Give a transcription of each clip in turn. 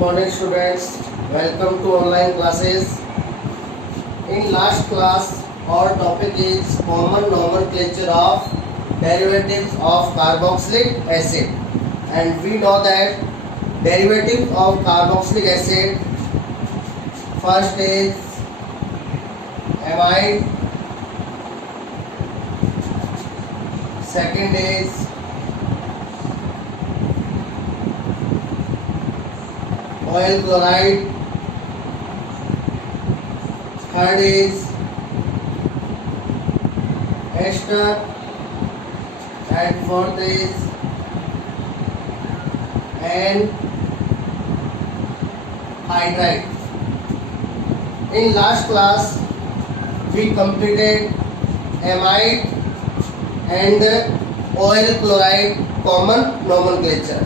morning students, welcome to online classes. In last class our topic is common nomenclature of derivatives of carboxylic acid, and we know that derivative of carboxylic acid first is amide, second is oil chloride, third is ester, and fourth is anhydride. In last class we completed amide and oil chloride common nomenclature,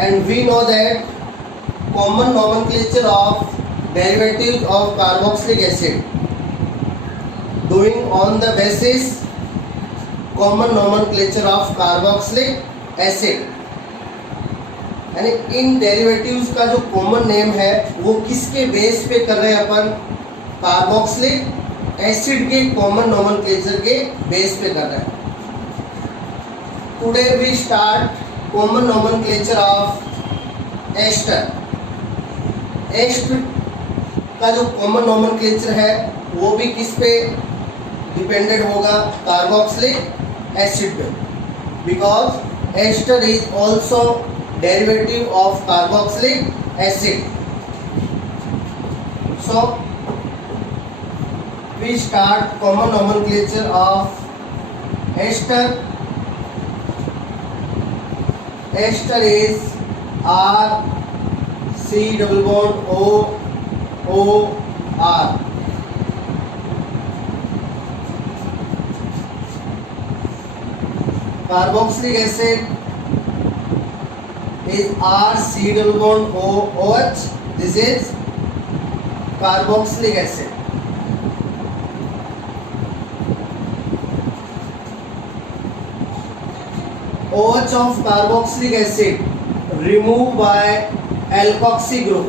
and we know that common nomenclature of derivatives of carboxylic acid doing on the basis common nomenclature of carboxylic acid, यानी इन derivatives का जो common name है वो किसके base पे कर रहे हैं अपन, कार्बोक्सिलिक एसिड के कॉमन नोमेनक्लेचर के बेस पे कर रहे हैं. Today we start common nomenclature of ester. Ester का जो कॉमन नोमेनक्लेचर है वो भी किस पे डिपेंडेंट होगा, कार्बोक्सिलिक एसिड पे, because ester is also derivative of carboxylic acid. So we start common nomenclature of ester. Ester is R C double bond O O R. Carboxylic acid is R C double bond O OH. This is carboxylic acid. OH of carboxylic acid removed by alkoxy group.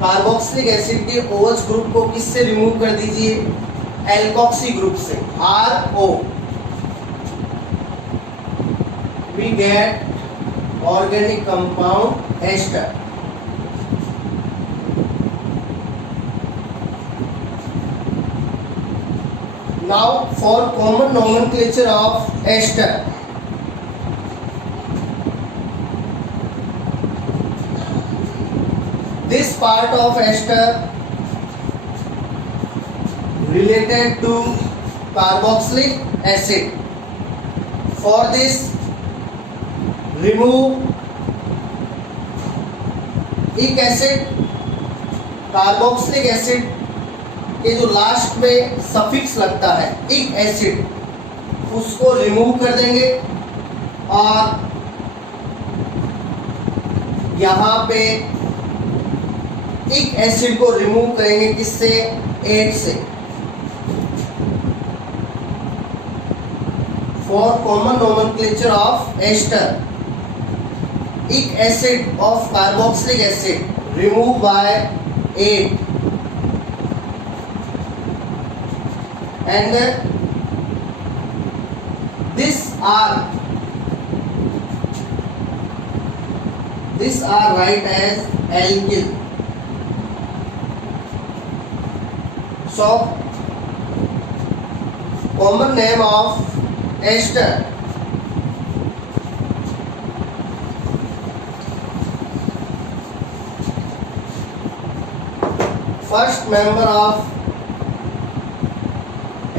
Carboxylic acid के OH group को किससे remove कर दीजिए, alkoxy group से, RO. We get organic compound ester. Now for common nomenclature of ester. This part of ester related to carboxylic acid. For this, remove इक acid. Carboxylic acid के जो last में suffix लगता है इक एसिड, उसको remove कर देंगे और यहाँ पे इक एसिड को रिमूव करेंगे किससे, 8 से. For common nomenclature of ester, इक acid of carboxylic acid remove by 8 and these are write as alkyl. So common name of ester. First member of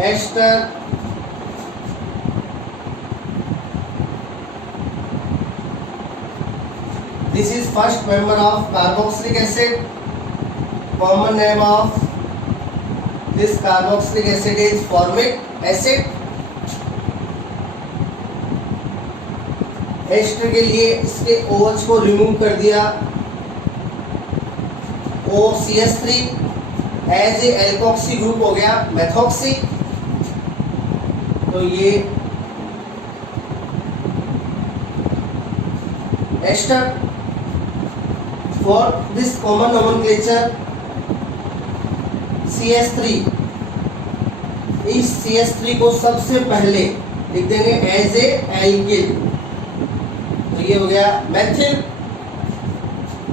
ester this is first member of carboxylic acid. Common name of this carboxylic acid is formic acid. Ester के लिए इसके OH को remove कर दिया, OCH3 as a alkoxy group हो गया methoxy. तो ये ester. For this common nomenclature CH3, इस CH3 को सबसे पहले लिख देंगे एज ए एल्किल। तो ये हो गया मेथिल।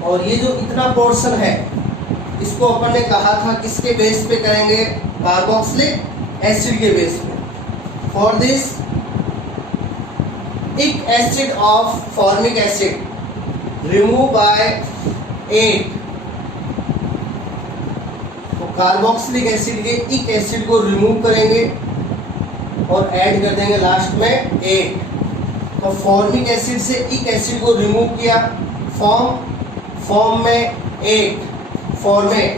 और ये जो इतना पोर्शन है इसको अपन ने कहा था किसके बेस पे करेंगे, कार्बोक्सिलिक एसिड के बेस पे। फॉर दिस इक acid of formic acid remove by 8। तो कार्बोक्सिलिक एसिड के इक एसिड को रिमूव करेंगे और ऐड कर देंगे लास्ट में 8। तो फॉर्मिक एसिड से इक एसिड को रिमूव किया, फॉर्म में 8 formate.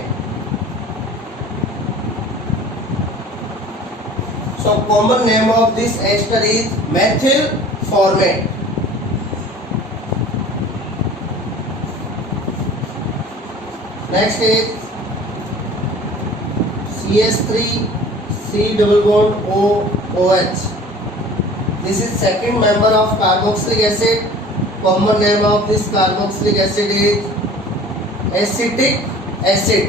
So common name of this ester is methyl formate. Next is CH3 C double bond O OH. This is second member of carboxylic acid. Common name of this carboxylic acid is acetic acid.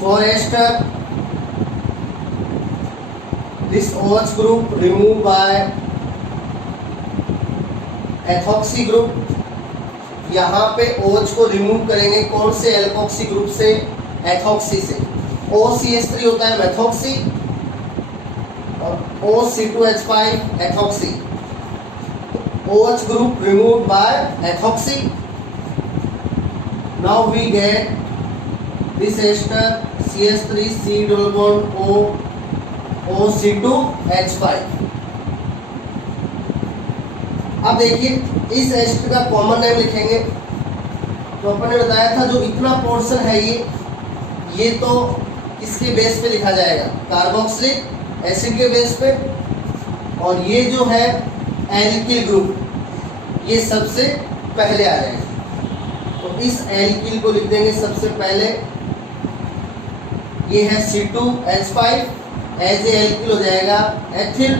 For ester, this OH group removed by ethoxy group. यहाँ पे OH को remove करेंगे कौन से alkoxy group से, ethoxy से। OCH3 होता है मेथॉक्सी और OC2H5 ethoxy. OH group removed by ethoxy. Now we get this ester CH3 C double bond O OC2H5। अब देखिए इस एस्टर का कॉमन नेम लिखेंगे। तो अपन ने बताया था जो इतना पोर्शन है ये तो किसके बेस पे लिखा जाएगा, कार्बोक्सिलिक एसिड के बेस पे। और ये जो है एल्किल ग्रुप ये सबसे पहले आ जाएगा। तो इस एल्किल को लिख देंगे सबसे पहले, ये है C2H5, एज ए एल्किल हो जाएगा एथिल।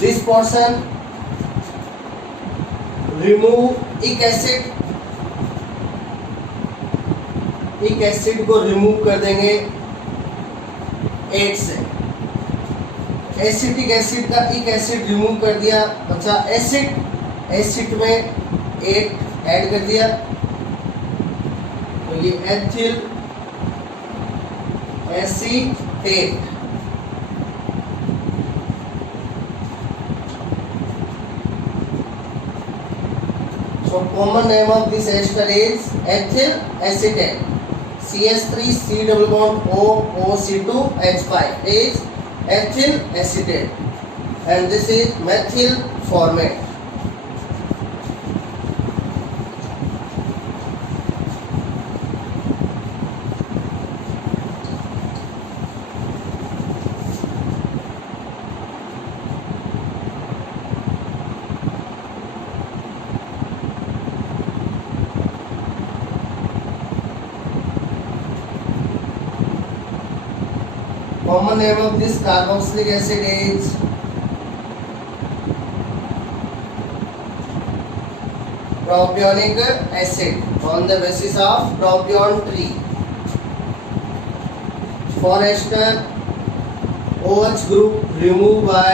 दिस पोर्शन रिमूव इक एसिड, इक एसिड को रिमूव कर देंगे 8 से। एसिटिक एसिड का इक एसिड रिमूव कर दिया, बचा एसिड, एसिड में 8 ऐड कर दिया। तो ये ethyl acetate. So common name of this ester is ethyl acetate. CH3 C double bond O OC2H5 is ethyl acetate, and this is methyl formate. Common name of this carboxylic acid is propionic acid on the basis of propion tree. For ester, OH group removed by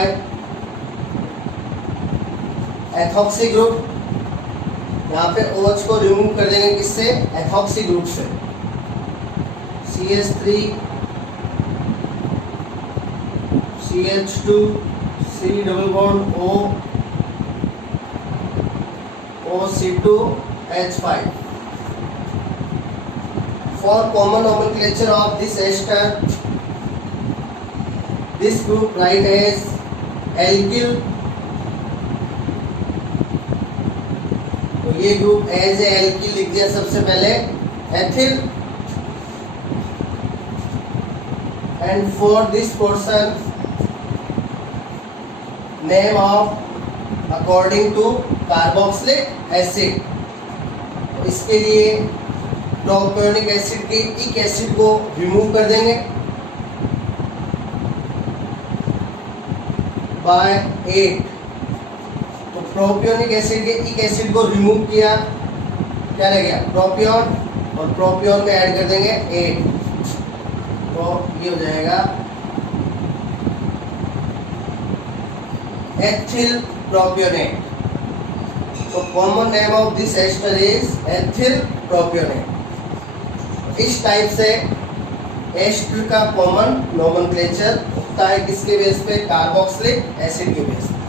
ethoxy group। यहाँ पे OH को remove कर देंगे किससे, ethoxy group से। CH3 CH2 C double bond O OC2H5. For common nomenclature of this ester, this group write as alkyl। तो ये group as a alkyl लिख दिया सबसे पहले, ethyl. And for this portion name of according to carboxylic acid. इसके लिए propionic acid के इक एसिड को रिमूव कर देंगे बाय 8। तो प्रोपियोनिक एसिड के इक एसिड को रिमूव किया, क्या रह गया प्रोपियोन, और प्रोपियोन में ऐड कर देंगे 8, तो ये हो जाएगा एथिल प्रोपियोनेट। तो common name of this ester is ethyl propionate. इस टाइप से एस्टर का कॉमन नोमेनक्लेचर होता है किसके बेस पे, कार्बोक्सिलिक एसिड के बेस पे।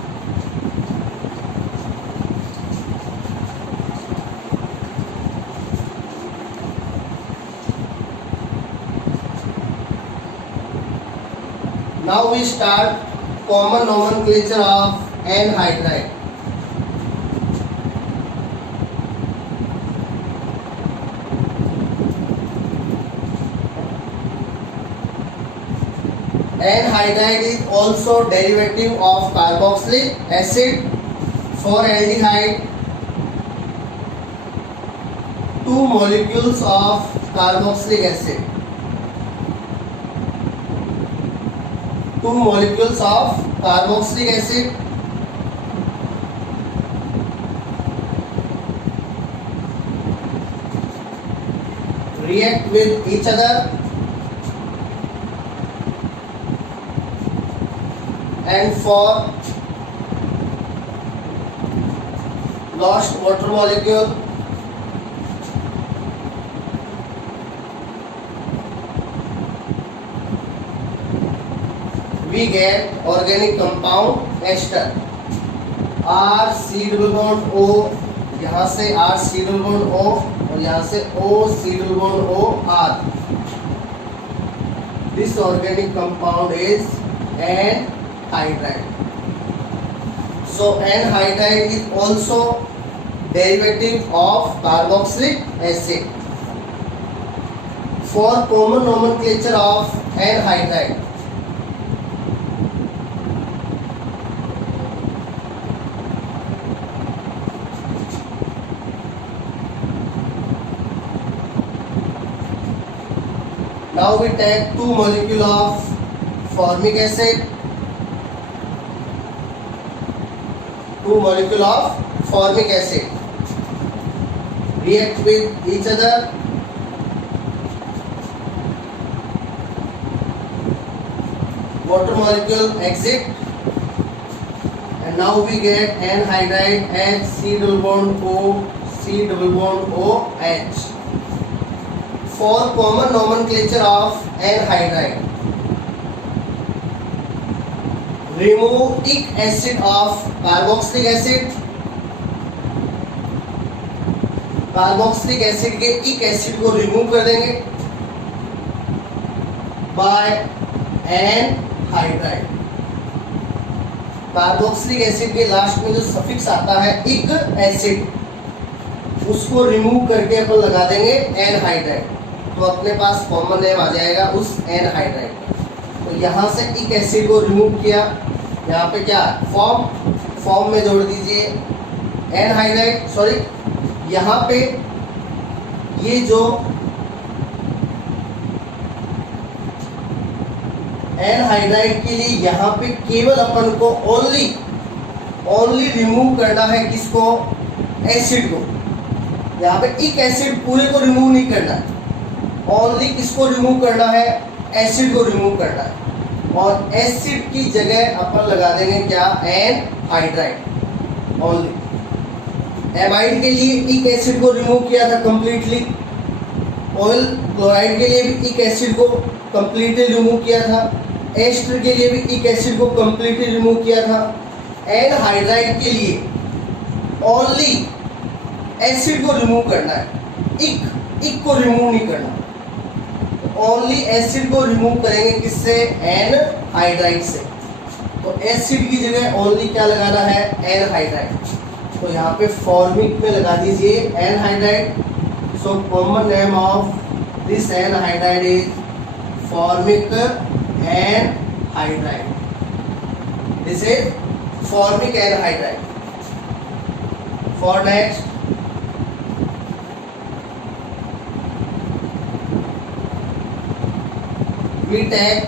Now we start common nomenclature of anhydride. Anhydride is also derivative of carboxylic acid. For aldehyde, 2 molecules of carboxylic acid, 2 molecules of carboxylic acid react with each other and for lost water molecule we get organic compound ester। R C double bond O, यहाँ से R C double bond O और यहाँ से O C double bond O R। This organic compound is anhydride. So anhydride is also derivative of carboxylic acid. For common nomenclature of anhydride, now we take 2 molecule of formic acid, 2 molecule of formic acid react with each other water molecule exit and now we get anhydride H C double bond O C double bond O H. For common nomenclature of anhydride, remove ic acid of carboxylic acid, carboxylic acid के इक acid को remove कर देंगे bye anhydride. Carboxylic acid के last में जो suffix आता है इक एसिड, उसको रिमूव करके अपन लगा देंगे एनहाइड्राइड, तो अपने पास कॉमन नेम आ जाएगा उस एनहाइड्राइड। तो यहाँ से इक एसिड को रिमूव किया, यहाँ पे क्या फॉर्म में जोड़ दीजिए एनहाइड्राइड, सॉरी यहाँ पे ये जो एनहाइड्राइड के लिए यहाँ पे केवल अपन को ओनली रिमूव करना है किसको, एसिड को। यहाँ पे इक एसिड पूरे को रिमूव नहीं करना है, ओनली किसको रिमूव करना है, एसिड को रिमूव करना है। और एसिड की जगह अपन लगा देंगे क्या, एनहाइड्राइड ओनली। एमाइड के लिए इक एसिड को रिमूव किया था कंप्लीटली, ऑयल क्लोराइड के लिए भी इक एसिड को कंप्लीटली रिमूव किया था, एस्टर के लिए भी इक एसिड को कंप्लीटली रिमूव किया था। एनहाइड्राइड के लिए ओनली एसिड को रिमूव करना है, इक को रिमूव नहीं करना। ओनली एसिड को रिमूव करेंगे किससे, एनहाइड्राइड से। तो एसिड की जगह ओनली क्या लगाना है, एनहाइड्राइड। तो यहाँ पे फॉर्मिक में लगा दीजिए anhydride. So common name of this anhydride is formic anhydride. This is formic anhydride. For next, we take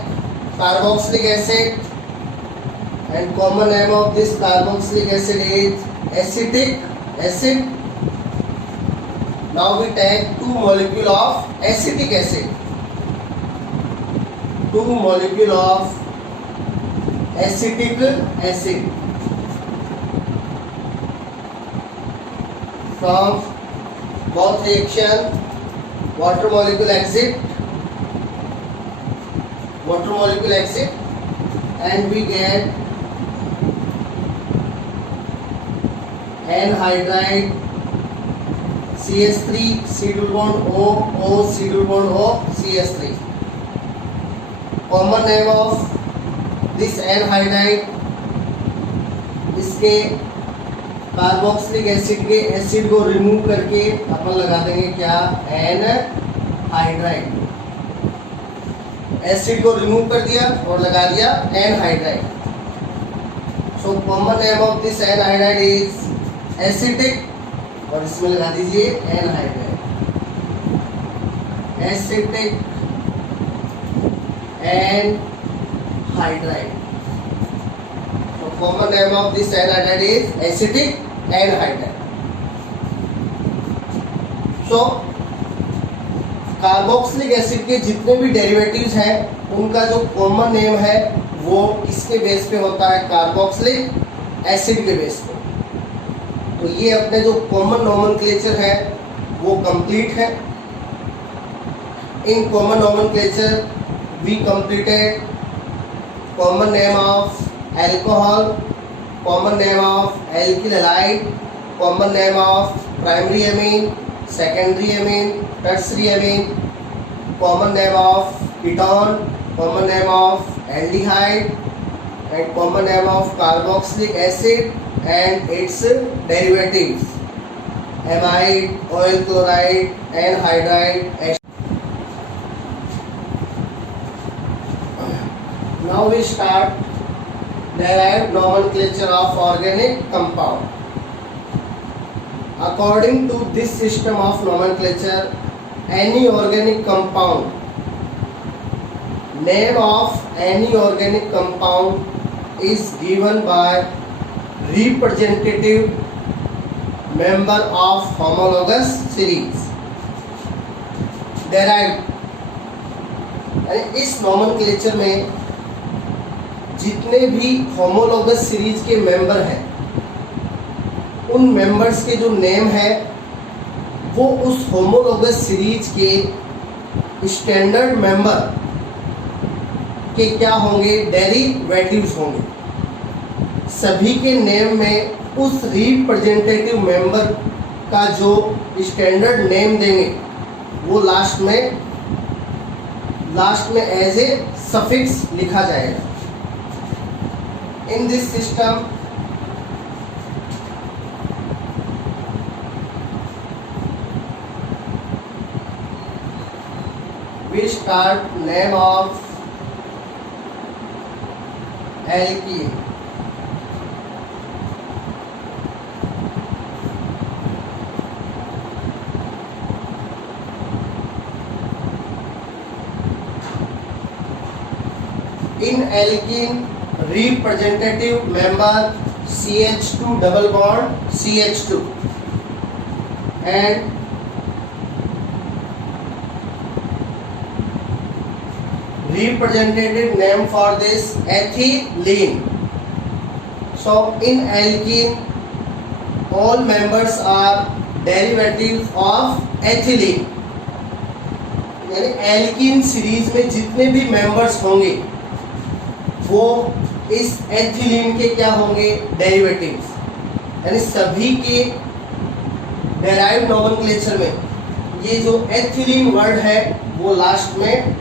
carboxylic acid and common name of this carboxylic acid is acetic acid. Now we take 2 molecule of acetic acid. 2 molecule of acetic acid from both reaction. Water molecule exit, and we get anhydride CH3 C double bond O O C double bond O CH3. Common name of this anhydride, इसके carboxylic acid के acid को remove करके अपन लगा देंगे क्या, anhydride. Acid को remove कर दिया और लगा दिया anhydride. So common name of this anhydride is acetic, और इसमें लगा दीजिए anhydride. Acetic anhydride. So common name of this anhydride is acetic anhydride. So carboxylic acid के जितने भी डेरिवेटिव्स हैं उनका जो कॉमन नेम है वो इसके बेस पे होता है, कार्बोक्सिलिक एसिड के बेस पे. तो ये अपने जो कॉमन नोमेनक्लेचर है वो कंप्लीट है. In common nomenclature we completed common name of alcohol, common name of alkyl halide, common name of primary amine, secondary amine, tertiary amine, common name of ketone, common name of aldehyde, and common name of carboxylic acid and its derivatives, amide, oil chloride, anhydride. Now we start derived nomenclature of organic compound. According to this system of nomenclature, any organic compound, name of any organic compound is given by representative member of homologous series. Derived यानी इस nomenclature में जितने भी homologous series के member हैं उन members के जो नेम है वो उस होमोलोगस सीरीज के स्टैंडर्ड मेंबर के क्या होंगे, डेरिवेटिव्स होंगे. सभी के नेम में उस रिप्रेजेंटेटिव मेंबर का जो स्टैंडर्ड नेम देंगे वो लास्ट में एज ए सफिक्स लिखा जाएगा. In this system, we start name of alkene. In alkene, representative member CH2 double bond CH2 and representative name for this ethylene. So in alkene all members are derivatives of ethylene. यानी alkene series में जितने भी members होंगे वो इस ethylene के क्या होंगे, डेरिवेटिव्स. यानी सभी के डेराइव्ड नोमेनक्लेचर में ये जो एथिलीन वर्ड है वो लास्ट में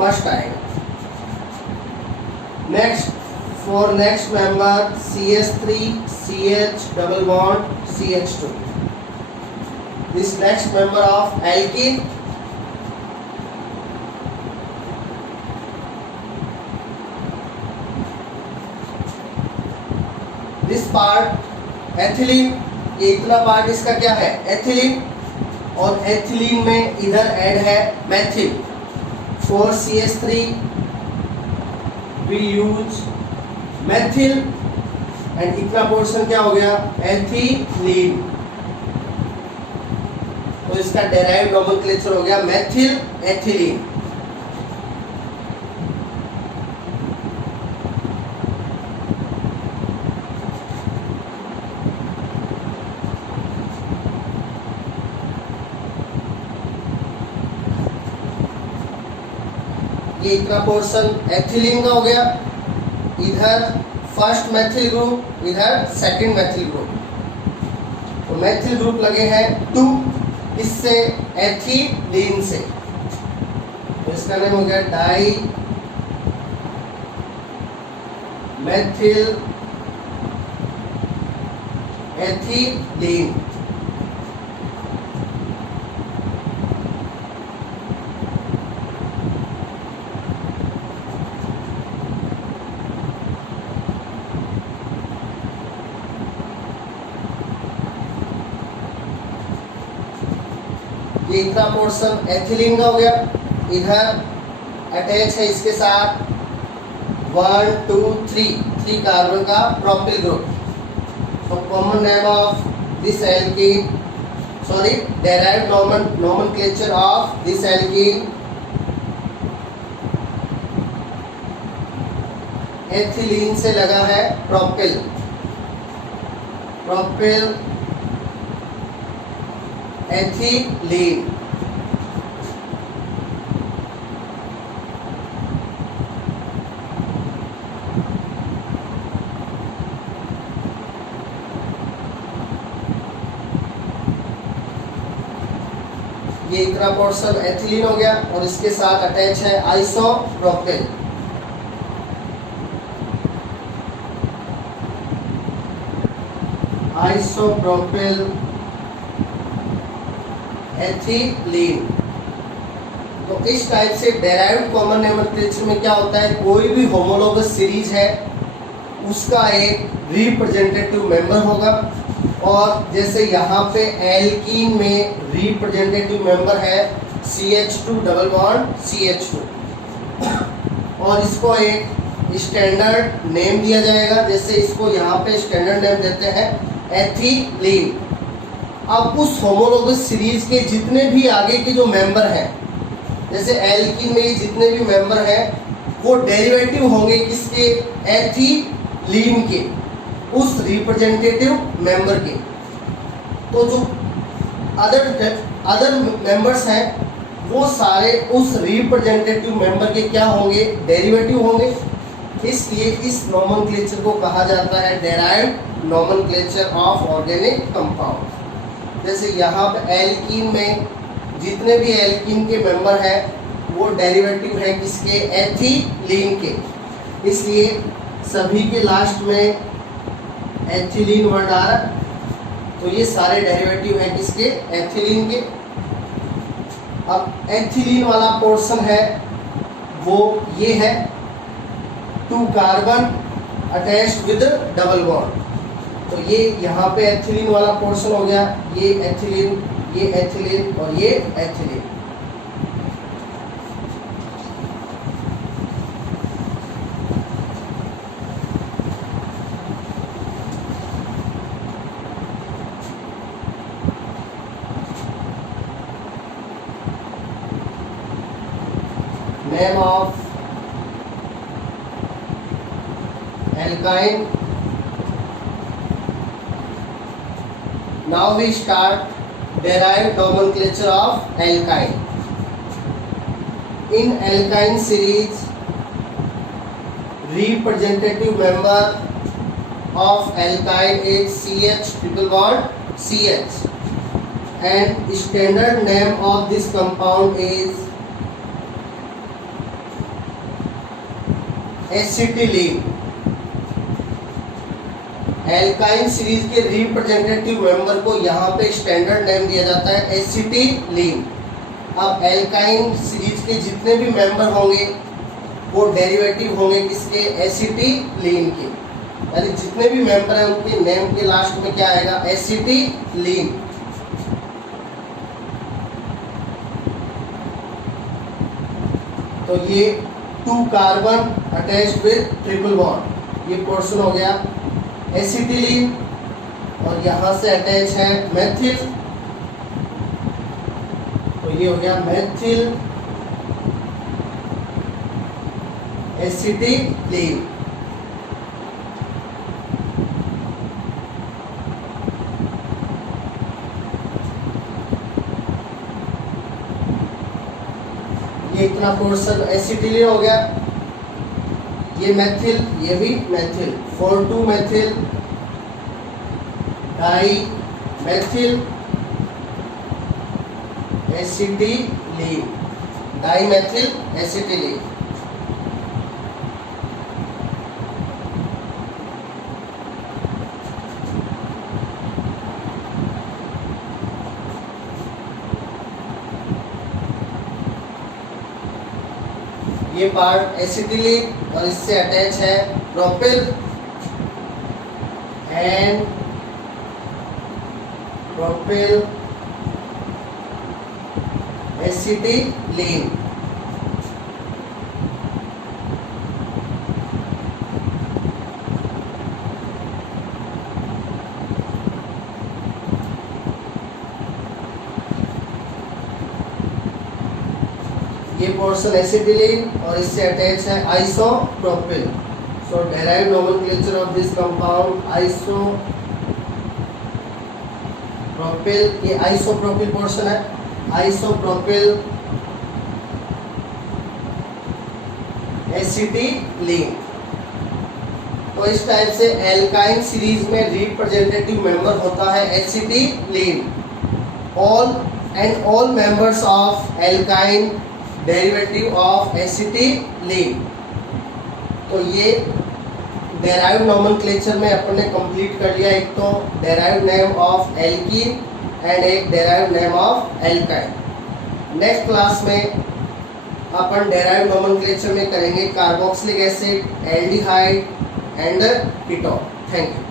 मस्ट आएगा. Next for next member CH3 CH double bond CH2. This next member of alkene. This part ethylene, इतना पार्ट इसका क्या है, एथिलीन. और एथिलीन में इधर ऐड है Maithil. For CH3 we use methyl and इतना पोर्शन क्या हो गया, एथिलीन। तो इसका डेराइव्ड नोमेनक्लेचर हो गया मेथिल एथिलीन। ये इतना पोर्शन एथिलीन का हो गया, इधर फर्स्ट मेथिल ग्रुप, इधर सेकंड मेथिल ग्रुप। तो मेथिल ग्रुप लगे हैं 2, इससे एथिलीन से, तो इसका नाम हो गया डाई मेथिल एथिलीन। ये इतना पोर्शन एथिलीन का हो गया, इधर अटैच है इसके साथ 1 2 3 कार्बन का प्रोपिल ग्रुप। तो common name of this alkene, sorry derived nomenclature of this alkene ethylene से लगा है प्रोपिल एथिलीन। ये इतना पोर्शन एथिलीन हो गया और इसके साथ अटैच है आइसोप्रोपिल। Isopropyl ethylene. तो इस टाइप से डेराइव्ड कॉमन नोमेनक्लेचर में क्या होता है, कोई भी होमोलोगस सीरीज है उसका एक रिप्रेजेंटेटिव मेंबर होगा, और जैसे यहाँ पे एल्कीन में रिप्रेजेंटेटिव मेंबर है CH2 डबल बॉन्ड CH2, और इसको एक स्टैंडर्ड नेम दिया जाएगा। जैसे इसको यहाँ पे स्टैंडर्ड नेम देते हैं एथिलीन। अब उस होमोलोगस सीरीज के जितने भी आगे के जो मेंबर हैं, जैसे एल्कीन में जितने भी मेंबर हैं वो डेरिवेटिव होंगे किसके, एथिलीन के, उस रिप्रेजेंटेटिव मेंबर के। तो जो अदर मेंबर्स हैं वो सारे उस रिप्रेजेंटेटिव मेंबर के क्या होंगे, डेरिवेटिव होंगे। इसलिए इस नोमेनक्लेचर को कहा जाता है derived nomenclature of organic compound. जैसे यहाँ पे एल्कीन में जितने भी एल्कीन के मेंबर हैं वो डेरिवेटिव है किसके, एथिलीन के, इसलिए सभी के लास्ट में एथिलीन वर्ड आ रहा है। तो ये सारे डेरिवेटिव हैं किसके, एथिलीन के। अब एथिलीन वाला पोर्शन है वो ये है 2 carbon attached with double bond. तो ये यहाँ पे एथिलीन वाला पोर्शन हो गया, ये एथिलीन और ये ethylene. Name of alkyne. Now we start derived nomenclature of alkyne. In alkyne series, representative member of alkyne is CH triple bond CH, and standard name of this compound is acetylene. Alkyne series के representative member को यहाँ पे standard name दिया जाता है acetylene. अब alkyne series के जितने भी मेंबर होंगे वो डेरिवेटिव होंगे किसके, एसिटिलीन के। यानी जितने भी मेंबर हैं उनके नेम के लास्ट में क्या आएगा, एसिटिलीन। तो ये 2 carbon attached with triple bond, ये पोर्शन हो गया एसिटिलीन और यहाँ से अटैच है मेथिल, तो ये हो गया मेथिल एसिटिलीन। ये इतना पोर्शन एसिटिलीन हो गया, ये मेथिल, ये भी methyl, 4,2 methyl di methyl acetylene, di methyl acetylene. ये पार्ट एसिटिलीन और इससे अटैच है प्रोपिल एंड प्रोपिल एसिटिलीन। ये पोर्शन एसिटिलीन और इससे अटैच है isopropyl. So derived nomenclature of this compound isopropyl, ये आइसोप्रोपिल पोर्शन है, आइसोप्रोपिल एसिटिलीन। तो इस टाइप से एल्काइन सीरीज में रिप्रेजेंटेटिव मेंबर होता है acetylene. All members of alkyne derivative of acetylene. तो ये डेराइव्ड नोमेनक्लेचर में अपन ने कंप्लीट कर लिया, एक तो derived name of alkene and एक derived name of alkyne. Next class में अपन डेराइव्ड नोमेनक्लेचर में करेंगे carboxylic acid, aldehyde and ketone. Thank you.